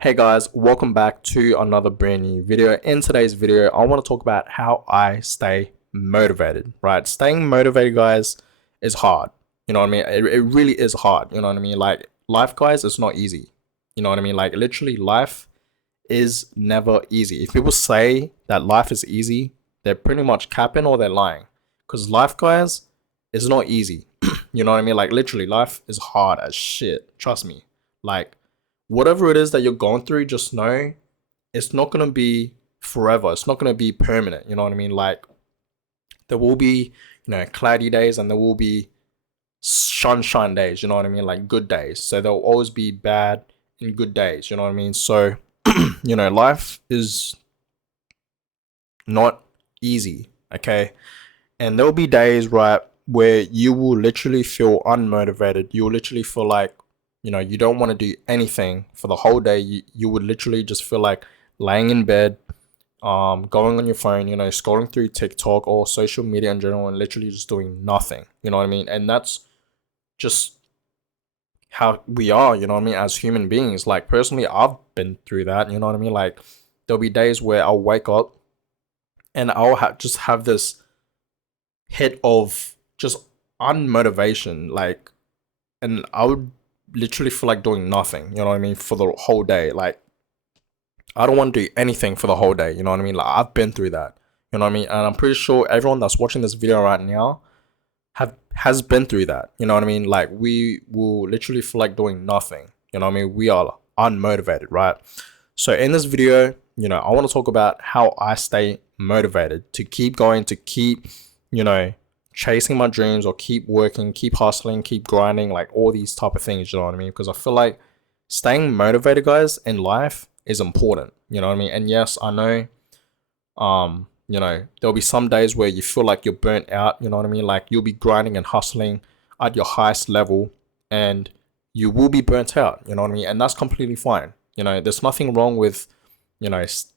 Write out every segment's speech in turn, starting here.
Hey guys, welcome back to another brand new video. In today's video, I want to talk about how I stay motivated, right? Staying motivated, guys, is hard. You know what I mean? It really is hard. You know what I mean? Like, life, guys, it's not easy. You know what I mean? Like, literally, life is never easy. If people say that life is easy, they're pretty much capping or they're lying. Because life, guys, is not easy. You know what I mean? Like, literally, life is hard as shit. Trust me. Like, whatever it is that you're going through, just know it's not gonna be forever. It's not gonna be permanent. You know what I mean? Like, there will be, cloudy days and there will be sunshine days. You know what I mean? Like, good days. So there'll always be bad and good days. You know what I mean? So life is not easy. Okay, and there'll be days, right, where you will literally feel unmotivated. You'll literally feel like, you don't want to do anything for the whole day. You would literally just feel like laying in bed, going on your phone, scrolling through TikTok or social media in general and literally just doing nothing. You know what I mean? And that's just how we are, you know what I mean, as human beings. Like, personally, I've been through that, you know what I mean? Like, there'll be days where I'll wake up and just have this hit of just unmotivation, like, and I would literally feel like doing nothing, you know what I mean, for the whole day. Like, I don't want to do anything for the whole day, you know what I mean? Like, I've been through that, you know what I mean? And I'm pretty sure everyone that's watching this video right now has been through that, you know what I mean? Like, we will literally feel like doing nothing, you know what I mean? We are unmotivated, right? So in this video, I want to talk about how I stay motivated to keep going, to keep, you know, chasing my dreams, or keep working, keep hustling, keep grinding, like all these type of things, you know what I mean? Because I feel like staying motivated, guys, in life is important, you know what I mean? And yes, I know, there'll be some days where you feel like you're burnt out, you know what I mean? Like, you'll be grinding and hustling at your highest level and you will be burnt out, you know what I mean? And that's completely fine. There's nothing wrong with,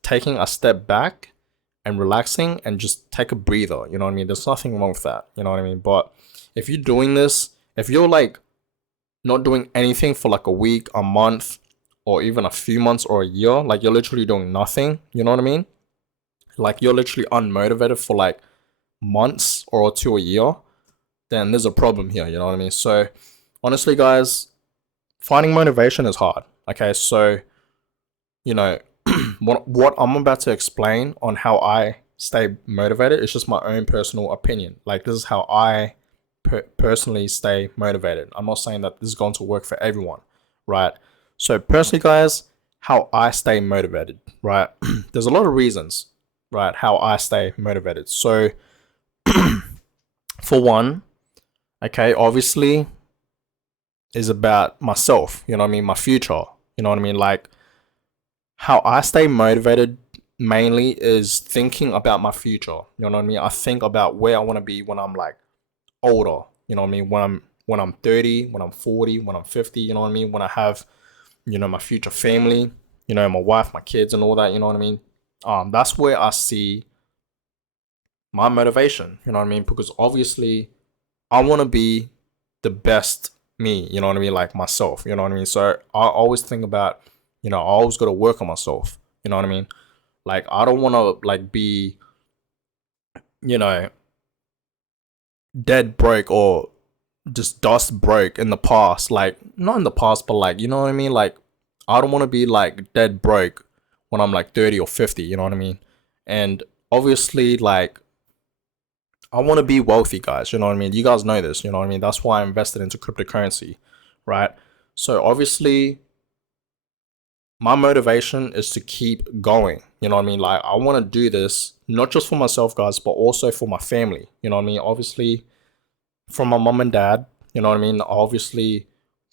taking a step back and relaxing and just take a breather, you know what I mean? There's nothing wrong with that, you know what I mean? But if you're doing this, if you're like not doing anything for like a week, a month, or even a few months or a year, like you're literally doing nothing, you know what I mean? Like, you're literally unmotivated for like months or to a year, then there's a problem here, you know what I mean? So honestly, guys, finding motivation is hard. Okay, so you know what I'm about to explain on how I stay motivated is just my own personal opinion. Like, this is how I personally stay motivated. I'm not saying that this is going to work for everyone, right? So personally, guys, how I stay motivated, right? There's a lot of reasons, right, how I stay motivated. So for one, okay, obviously is about myself, you know what I mean, my future, you know what I mean? Like, how I stay motivated mainly is thinking about my future. You know what I mean? I think about where I want to be when I'm like older. You know what I mean? When I'm 30, when I'm 40, when I'm 50, you know what I mean? When I have, my future family, my wife, my kids and all that, you know what I mean? That's where I see my motivation, you know what I mean? Because obviously I want to be the best me, you know what I mean? Like myself, you know what I mean? So I always think about, I always got to work on myself, you know what I mean? Like, I don't want to like be, you know, dead broke or just dust broke in the past. Like, not in the past, but like, you know what I mean? Like, I don't want to be like dead broke when I'm like 30 or 50, you know what I mean? And obviously, like, I want to be wealthy, guys. You know what I mean? You guys know this. You know what I mean? That's why I invested into cryptocurrency, right? So obviously, my motivation is to keep going. You know what I mean? Like, I want to do this not just for myself, guys, but also for my family. You know what I mean? Obviously, from my mom and dad. You know what I mean? I obviously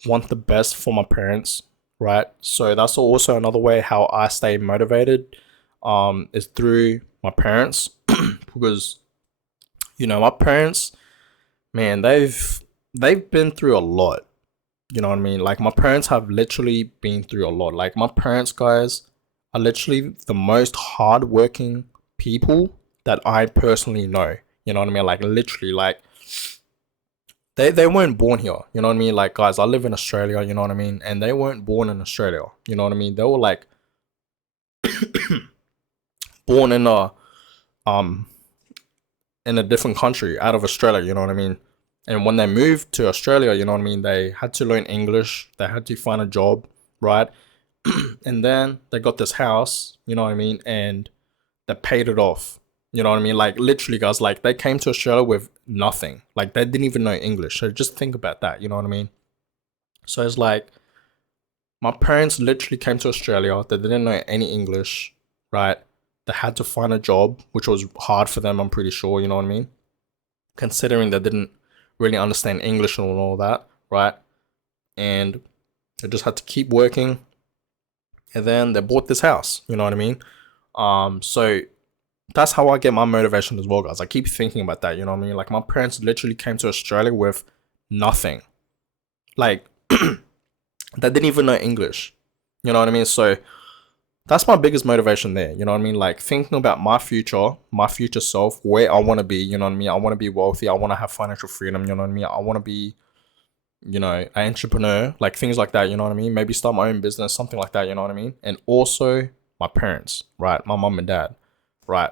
want the best for my parents, right? So that's also another way how I stay motivated. Is through my parents because my parents, man, they've been through a lot. You know what I mean? Like, my parents have literally been through a lot. Like, my parents, guys, are literally the most hardworking people that I personally know. You know what I mean? Like, literally, like, they weren't born here. You know what I mean? Like, guys, I live in Australia. You know what I mean? And they weren't born in Australia. You know what I mean? They were like born um in a different country out of Australia. You know what I mean? And when they moved to Australia, you know what I mean? They had to learn English. They had to find a job, right? And then they got this house. You know what I mean? And they paid it off. You know what I mean? Like literally, guys, like they came to Australia with nothing. Like they didn't even know English. So just think about that. You know what I mean? So it's like my parents literally came to Australia. They didn't know any English, right? They had to find a job, which was hard for them. I'm pretty sure. You know what I mean? Considering they didn't really understand English and all that, right? And they just had to keep working. And then they bought this house. You know what I mean? So that's how I get my motivation as well, guys. I keep thinking about that, you know what I mean? Like my parents literally came to Australia with nothing. Like they didn't even know English. You know what I mean? So that's my biggest motivation there. You know what I mean? Like thinking about my future self, where I want to be, you know what I mean? I want to be wealthy. I want to have financial freedom, you know what I mean? I want to be, an entrepreneur, like things like that, you know what I mean? Maybe start my own business, something like that, you know what I mean? And also my parents, right? My mom and dad, right?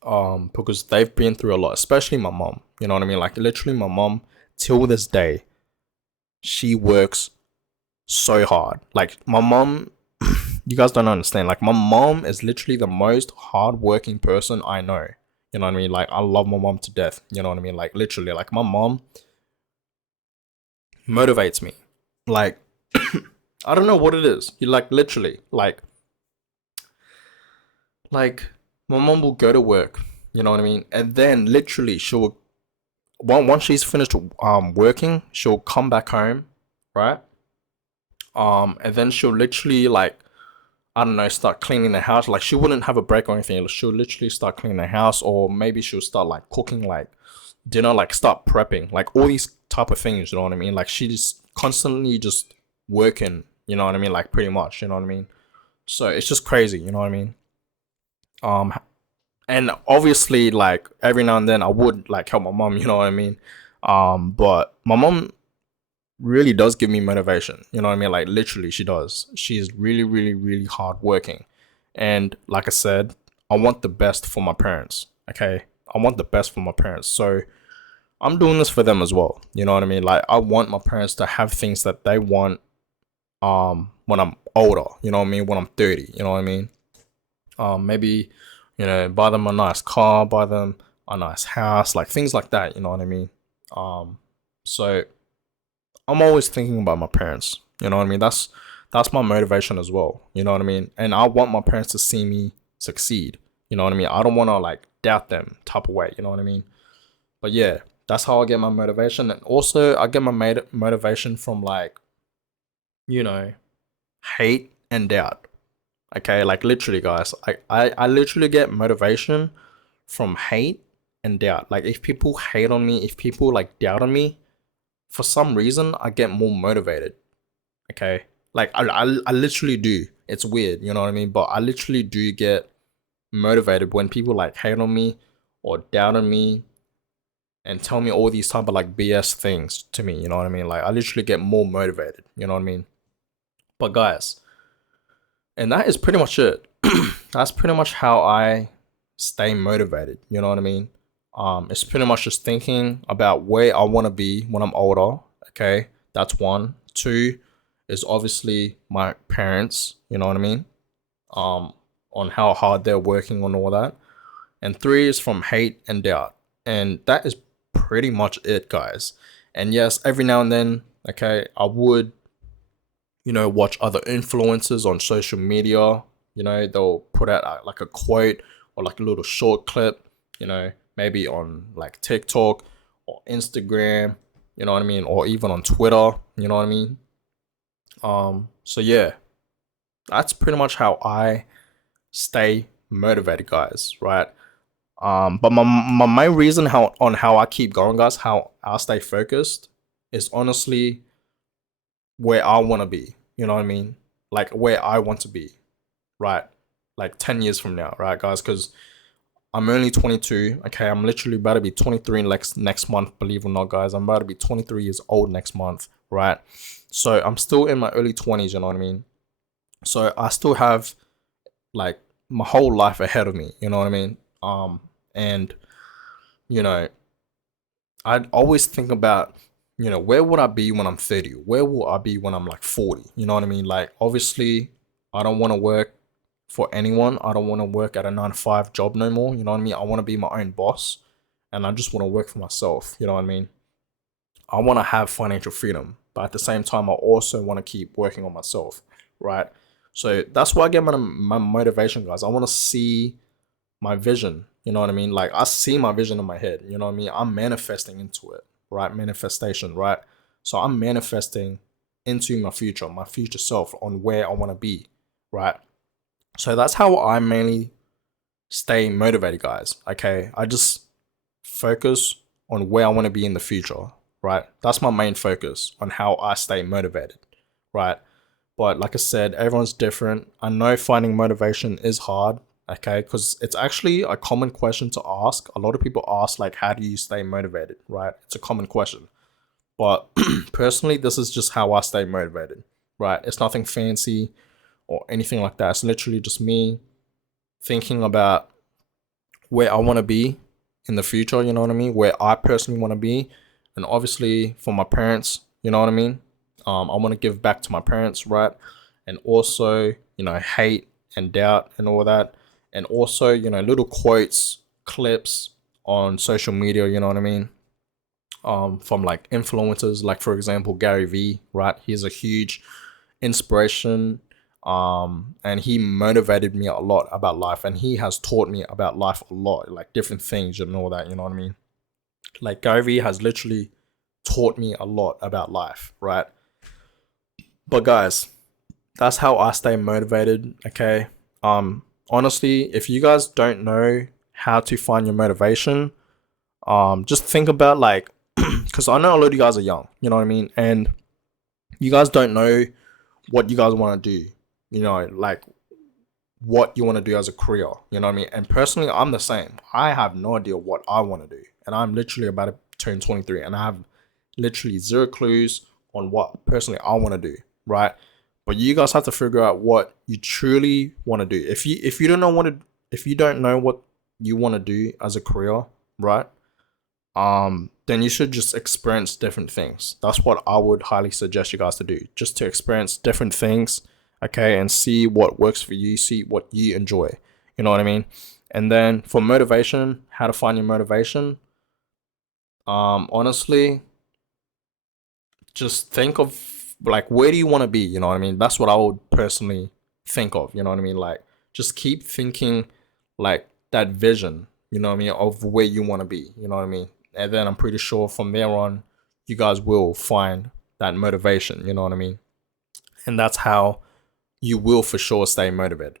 Because they've been through a lot, especially my mom. You know what I mean? Like literally, my mom till this day, she works so hard. Like my mom, you guys don't understand. Like my mom is literally the most hardworking person I know. You know what I mean? Like I love my mom to death. You know what I mean? Like literally, like my mom motivates me. Like I don't know what it is. You like literally like my mom will go to work. You know what I mean? And then literally she'll once she's finished working, she'll come back home, right? And then she'll literally like I don't know, start cleaning the house. Like she wouldn't have a break or anything. She'll literally start cleaning the house, or maybe she'll start like cooking like dinner, like start prepping, like all these type of things. You know what I mean? Like she's constantly just working. You know what I mean? Like pretty much. You know what I mean? So it's just crazy. You know what I mean? Um, and obviously like every now and then I would like help my mom. You know what I mean? But my mom really does give me motivation. You know what I mean? Like literally she does. She is really, really, really hard working. And like I said, I want the best for my parents. Okay. I want the best for my parents. So I'm doing this for them as well. You know what I mean? Like I want my parents to have things that they want when I'm older. You know what I mean? When I'm 30. You know what I mean? Maybe, buy them a nice car, buy them a nice house, like things like that, you know what I mean? So I'm always thinking about my parents. You know what I mean? That's my motivation as well. You know what I mean? And I want my parents to see me succeed. You know what I mean? I don't want to like doubt them type of way. You know what I mean? But yeah, that's how I get my motivation. And also, I get my motivation from like you know hate and doubt. Okay, like literally, guys. I literally get motivation from hate and doubt. Like if people hate on me, if people like doubt on me, for some reason I get more motivated. Okay, like I literally do. It's weird, you know what I mean? But I literally do get motivated when people like hate on me or doubt on me and tell me all these type of like BS things to me. You know what I mean? Like I literally get more motivated. You know what I mean? But guys, and that is pretty much it. That's pretty much how I stay motivated. You know what I mean? It's pretty much just thinking about where I want to be when I'm older. Okay, that's one. Two is obviously my parents. You know what I mean? On how hard they're working on all that. And three is from hate and doubt. And that is pretty much it, guys. And yes, every now and then, okay, I would watch other influencers on social media. They'll put out like a quote or like a little short clip, maybe on like TikTok or Instagram, you know what I mean? Or even on Twitter, you know what I mean? So yeah, that's pretty much how I stay motivated, guys, right? But my main reason how I keep going, guys, how I stay focused is honestly where I want to be. You know what I mean? Like where I want to be, right? Like 10 years from now, right, guys? Because I'm only 22. Okay, I'm literally about to be 23 next month. Believe it or not, guys, I'm about to be 23 years old next month, right? So I'm still in my early 20s. You know what I mean? So I still have like my whole life ahead of me. You know what I mean? And you know, I'd always think about, where would I be when I'm 30? Where will I be when I'm like 40? You know what I mean? Like, obviously, I don't want to work for anyone. I don't want to work at a 9 to 5 job no more. You know what I mean? I want to be my own boss and I just want to work for myself. You know what I mean? I want to have financial freedom, but at the same time, I also want to keep working on myself, right? So that's why I get my motivation, guys. I want to see my vision. You know what I mean? Like, I see my vision in my head. You know what I mean? I'm manifesting into it, right? Manifestation, right? So I'm manifesting into my future self on where I want to be, right? So that's how I mainly stay motivated, guys. Okay. I just focus on where I want to be in the future, right? That's my main focus on how I stay motivated, right? But like I said, everyone's different. I know finding motivation is hard, okay? Because it's actually a common question to ask. A lot of people ask, like, how do you stay motivated, right? It's a common question. But personally, this is just how I stay motivated, right? It's nothing fancy or anything like that. It's literally just me thinking about where I want to be in the future, you know what I mean? Where I personally want to be. And obviously, for my parents, you know what I mean? I want to give back to my parents, right? And also, hate and doubt and all that. And also, little quotes, clips on social media, you know what I mean? From like influencers, like for example, Gary Vee, right? He's a huge inspiration. And he motivated me a lot about life, and he has taught me about life a lot, like different things and all that, you know what I mean? Like Gary Vee has literally taught me a lot about life, right? But guys, that's how I stay motivated. Okay. Honestly, if you guys don't know how to find your motivation, just think about like, because I know a lot of you guys are young, you know what I mean, and you guys don't know what you guys want to do, like what you want to do as a career, you know what I mean. And personally, I'm the same. I have no idea what I want to do, and I'm literally about to turn 23, and I have literally zero clues on what personally I want to do, right? But you guys have to figure out what you truly want to do. If you don't know what you want to do as a career, right? Then you should just experience different things. That's what I would highly suggest you guys to do. Just to experience different things, okay, and see what works for you, see what you enjoy. You know what I mean? And then for motivation, how to find your motivation. Honestly, just think of like where do you want to be, you know what I mean? That's what I would personally think of, you know what I mean? Like just keep thinking like that vision, you know what I mean, of where you want to be, you know what I mean? And then I'm pretty sure from there on you guys will find that motivation, you know what I mean? And that's how you will for sure stay motivated.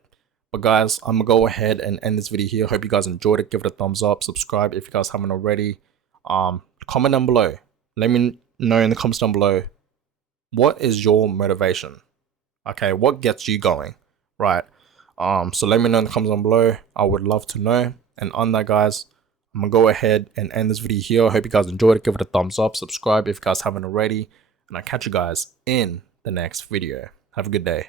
But guys, I'm gonna go ahead and end this video here. Hope you guys enjoyed it. Give it a thumbs up, subscribe if you guys haven't already. Comment down below. Let me know in the comments down below, what is your motivation? Okay, what gets you going? Right. So let me know in the comments down below. I would love to know. And on that, guys, I'm gonna go ahead and end this video here. I hope you guys enjoyed it. Give it a thumbs up, subscribe if you guys haven't already, and I'll catch you guys in the next video. Have a good day.